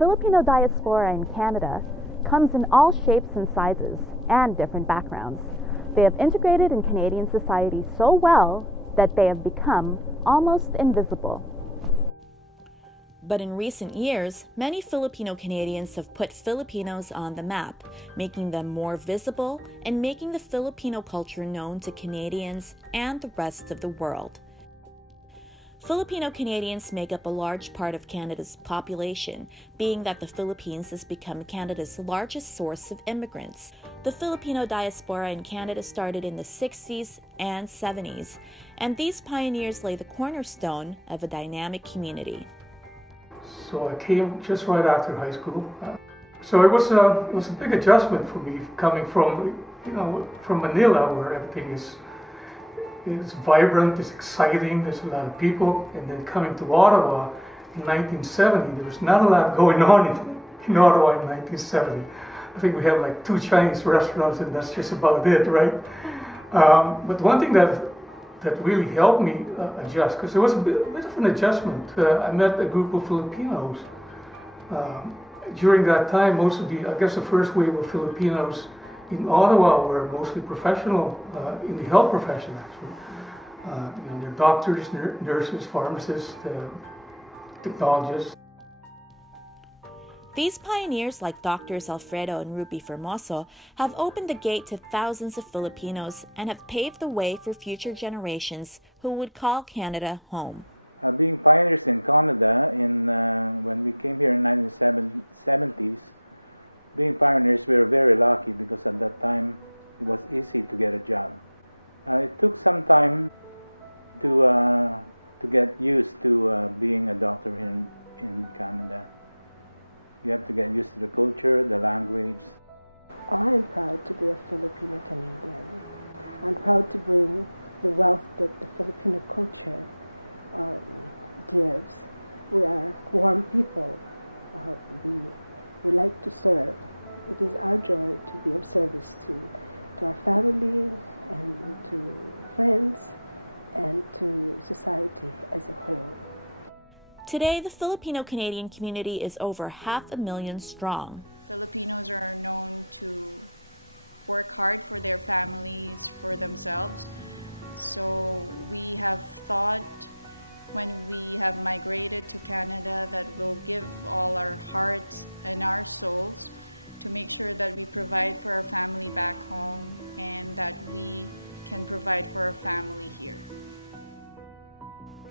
Filipino diaspora in Canada comes in all shapes and sizes and different backgrounds. They have integrated in Canadian society so well that they have become almost invisible. But in recent years, many Filipino Canadians have put Filipinos on the map, making them more visible and making the Filipino culture known to Canadians and the rest of the world. Filipino Canadians make up a large part of Canada's population, being that the Philippines has become Canada's largest source of immigrants. The Filipino diaspora in Canada started in the 60s and 70s, and these pioneers lay the cornerstone of a dynamic community. So I came just right after high school. So it was a big adjustment for me coming from, from Manila, where everything is vibrant, it's exciting, there's a lot of people, and then coming to Ottawa in 1970, there was not a lot going on in Ottawa in 1970. I think we had like 2 Chinese restaurants, and that's just about it, right? But one thing that really helped me adjust, because it was a bit of an adjustment. I met a group of Filipinos. During that time, the first wave of Filipinos in Ottawa were mostly professional, in the health profession actually. They're doctors, nurses, pharmacists, technologists. These pioneers, like Drs. Alfredo and Ruby Formoso, have opened the gate to thousands of Filipinos and have paved the way for future generations who would call Canada home. Today, the Filipino-Canadian community is over 500,000 strong.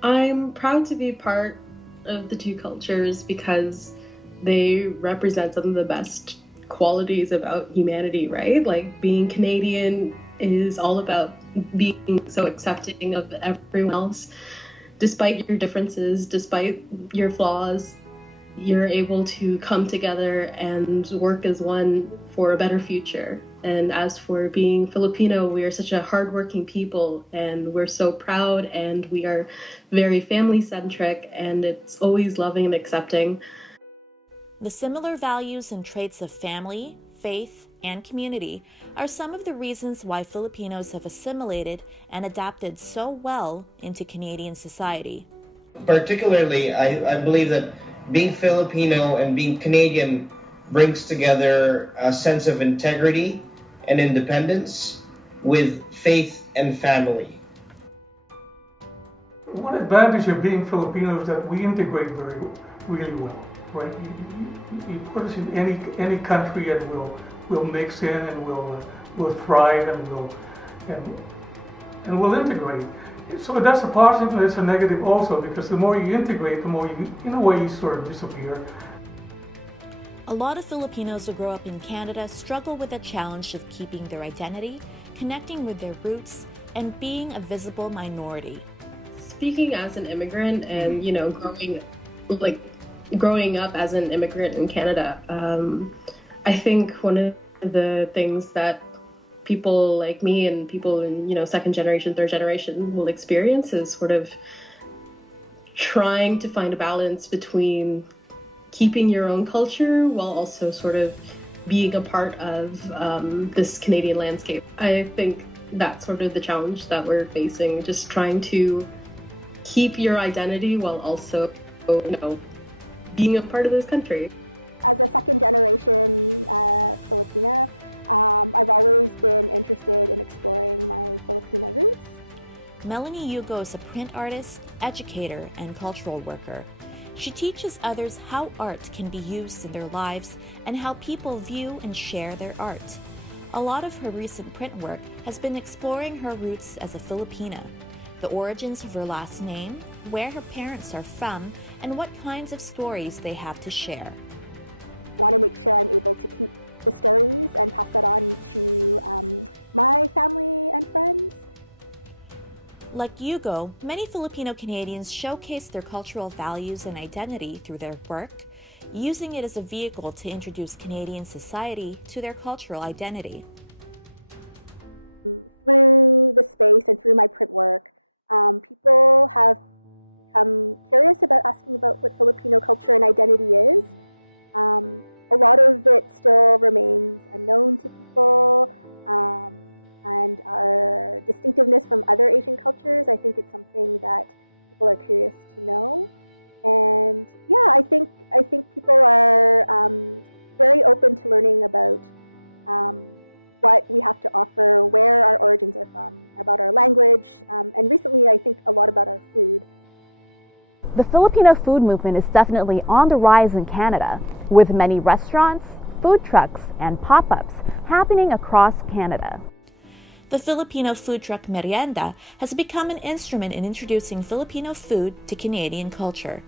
I'm proud to be part of the two cultures because they represent some of the best qualities about humanity, right? Like being Canadian is all about being so accepting of everyone else. Despite your differences, despite your flaws, you're able to come together and work as one for a better future. And as for being Filipino, we are such a hardworking people, and we're so proud, and we are very family-centric, and it's always loving and accepting. The similar values and traits of family, faith, and community are some of the reasons why Filipinos have assimilated and adapted so well into Canadian society. Particularly, I believe that being Filipino and being Canadian brings together a sense of integrity and independence with faith and family. One advantage of being Filipino is that we integrate really well, right? You put us in any country and we'll mix in and we'll thrive and we'll integrate. So that's a positive and it's a negative also, because the more you integrate, the more you, in a way, you sort of disappear. A lot of Filipinos who grow up in Canada struggle with the challenge of keeping their identity, connecting with their roots, and being a visible minority. Speaking as an immigrant and, growing up as an immigrant in Canada, I think one of the things that people like me and people in, second generation, third generation will experience is sort of trying to find a balance between keeping your own culture while also sort of being a part of this Canadian landscape. I think that's sort of the challenge that we're facing, just trying to keep your identity while also, being a part of this country. Melanie Hugo is a print artist, educator, and cultural worker. She teaches others how art can be used in their lives and how people view and share their art. A lot of her recent print work has been exploring her roots as a Filipina, the origins of her last name, where her parents are from, and what kinds of stories they have to share. Like Hugo, many Filipino Canadians showcase their cultural values and identity through their work, using it as a vehicle to introduce Canadian society to their cultural identity. The Filipino food movement is definitely on the rise in Canada, with many restaurants, food trucks, and pop-ups happening across Canada. The Filipino food truck merienda has become an instrument in introducing Filipino food to Canadian culture.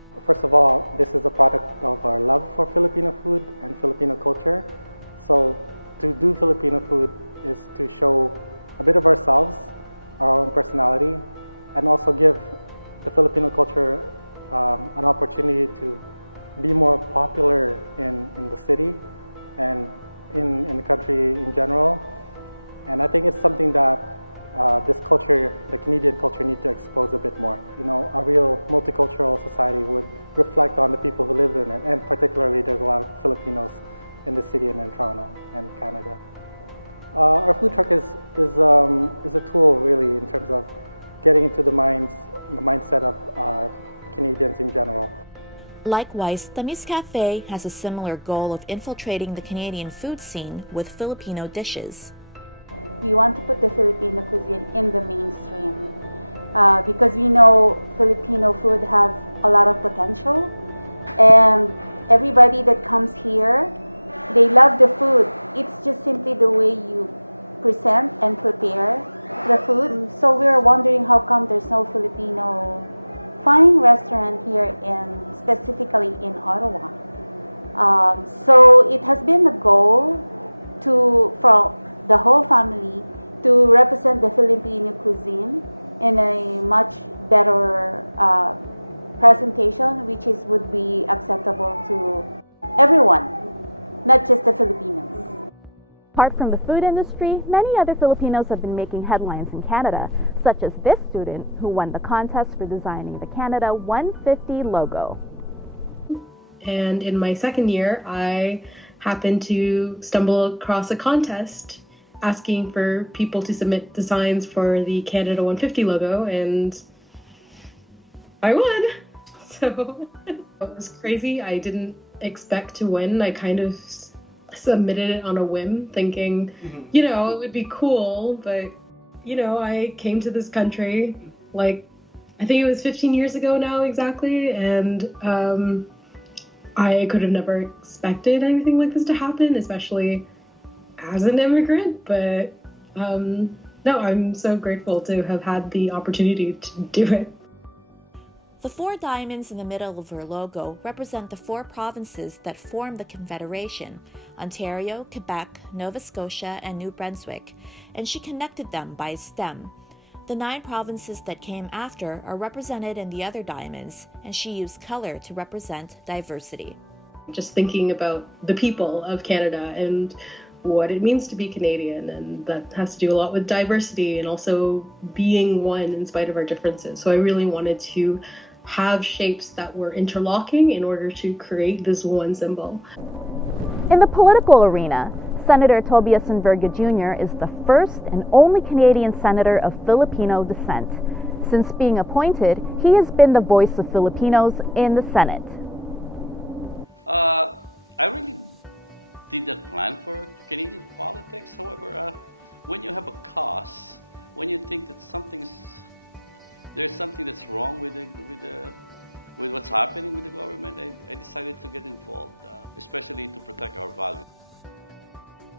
Likewise, Tamis Cafe has a similar goal of infiltrating the Canadian food scene with Filipino dishes. Apart from the food industry, many other Filipinos have been making headlines in Canada, such as this student who won the contest for designing the Canada 150 logo. And in my second year, I happened to stumble across a contest asking for people to submit designs for the Canada 150 logo, and I won. So it was crazy. I didn't expect to win. I kind of submitted it on a whim, thinking, it would be cool, but, I came to this country, I think it was 15 years ago now exactly, and I could have never expected anything like this to happen, especially as an immigrant, but no, I'm so grateful to have had the opportunity to do it. The 4 diamonds in the middle of her logo represent the 4 provinces that form the Confederation: Ontario, Quebec, Nova Scotia, and New Brunswick, and she connected them by a stem. The 9 provinces that came after are represented in the other diamonds, and she used color to represent diversity. Just thinking about the people of Canada and what it means to be Canadian, and that has to do a lot with diversity and also being one in spite of our differences. So I really wanted to have shapes that were interlocking in order to create this one symbol. In the political arena, Senator Tobias Enverga Jr. is the first and only Canadian senator of Filipino descent. Since being appointed, he has been the voice of Filipinos in the Senate.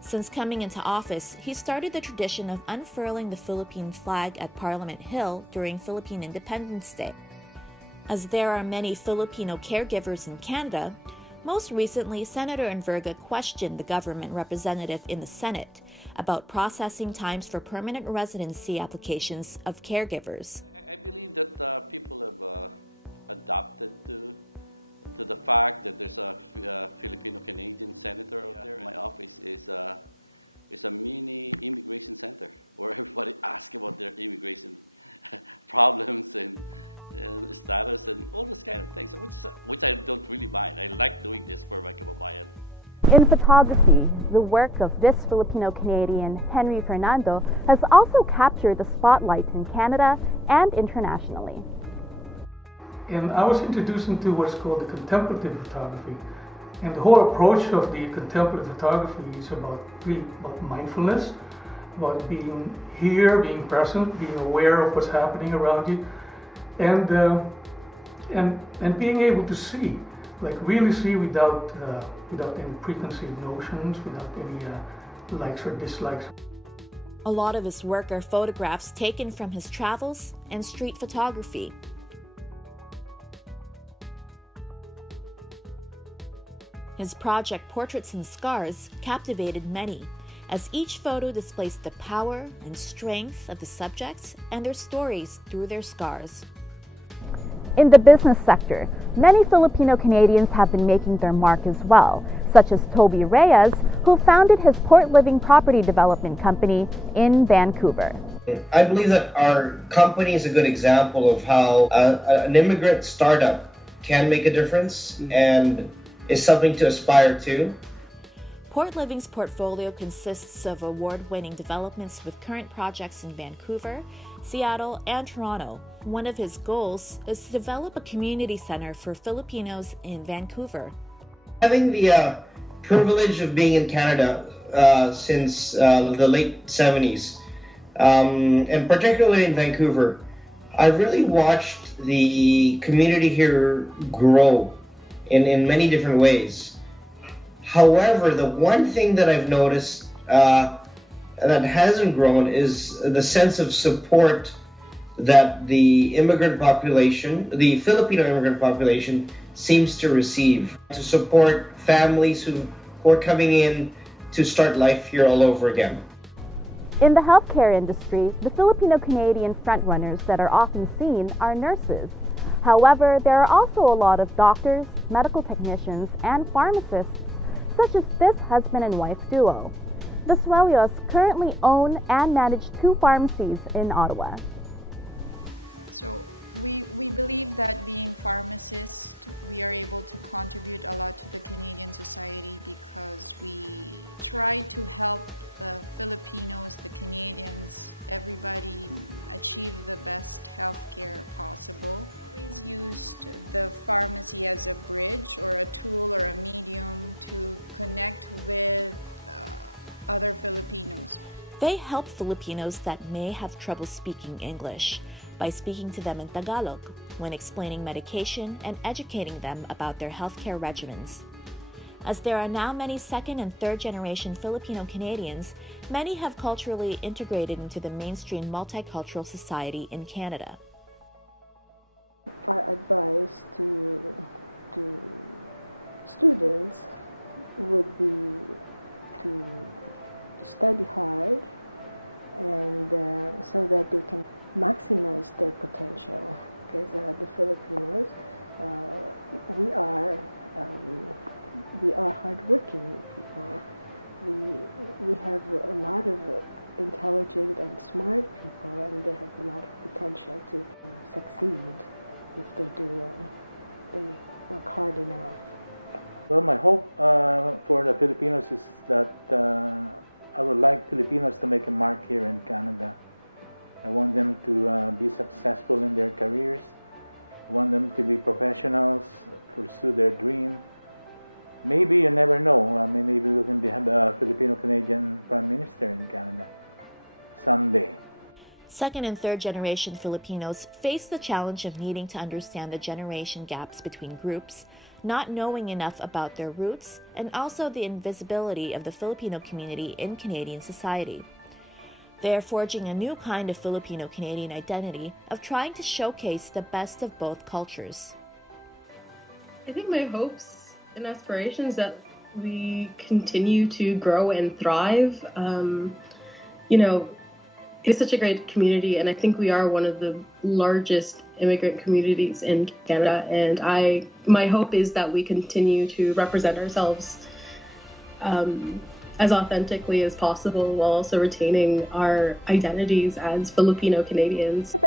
Since coming into office, he started the tradition of unfurling the Philippine flag at Parliament Hill during Philippine Independence Day. As there are many Filipino caregivers in Canada, most recently, Senator Enverga questioned the government representative in the Senate about processing times for permanent residency applications of caregivers. In photography, the work of this Filipino-Canadian, Henry Fernando, has also captured the spotlight in Canada and internationally. And I was introduced into what's called the contemplative photography. And the whole approach of the contemplative photography is about mindfulness, about being here, being present, being aware of what's happening around you, and being able to see, like really see without any preconceived notions, without any likes or dislikes. A lot of his work are photographs taken from his travels and street photography. His project Portraits and Scars captivated many, as each photo displays the power and strength of the subjects and their stories through their scars. In the business sector, many Filipino Canadians have been making their mark as well, such as Toby Reyes, who founded his Port Living Property Development Company in Vancouver. I believe that our company is a good example of how an immigrant startup can make a difference and is something to aspire to. Port Living's portfolio consists of award-winning developments with current projects in Vancouver, Seattle, and Toronto. One of his goals is to develop a community center for Filipinos in Vancouver. Having the privilege of being in Canada since the late 70s, and particularly in Vancouver, I've really watched the community here grow in many different ways. However, the one thing that I've noticed that hasn't grown is the sense of support that the immigrant population, the Filipino immigrant population, seems to receive to support families who are coming in to start life here all over again. In the healthcare industry, the Filipino-Canadian frontrunners that are often seen are nurses. However, there are also a lot of doctors, medical technicians, and pharmacists, such as this husband and wife duo. The Suelios currently own and manage 2 pharmacies in Ottawa. They help Filipinos that may have trouble speaking English by speaking to them in Tagalog when explaining medication and educating them about their healthcare regimens. As there are now many second and third generation Filipino Canadians, many have culturally integrated into the mainstream multicultural society in Canada. Second and third generation Filipinos face the challenge of needing to understand the generation gaps between groups, not knowing enough about their roots, and also the invisibility of the Filipino community in Canadian society. They are forging a new kind of Filipino-Canadian identity of trying to showcase the best of both cultures. I think my hopes and aspirations that we continue to grow and thrive. It's such a great community, and I think we are one of the largest immigrant communities in Canada. And my hope is that we continue to represent ourselves as authentically as possible, while also retaining our identities as Filipino Canadians.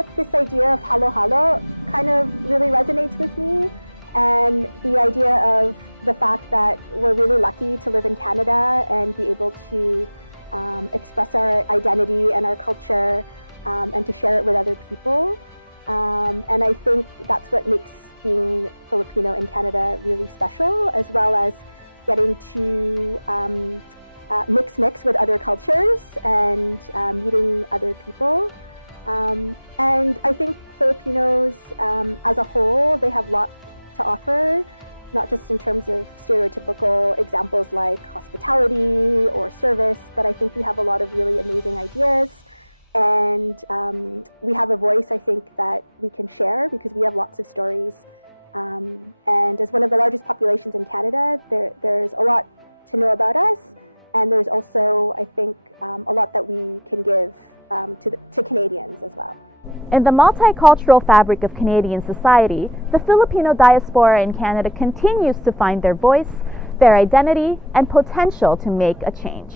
In the multicultural fabric of Canadian society, the Filipino diaspora in Canada continues to find their voice, their identity, and potential to make a change.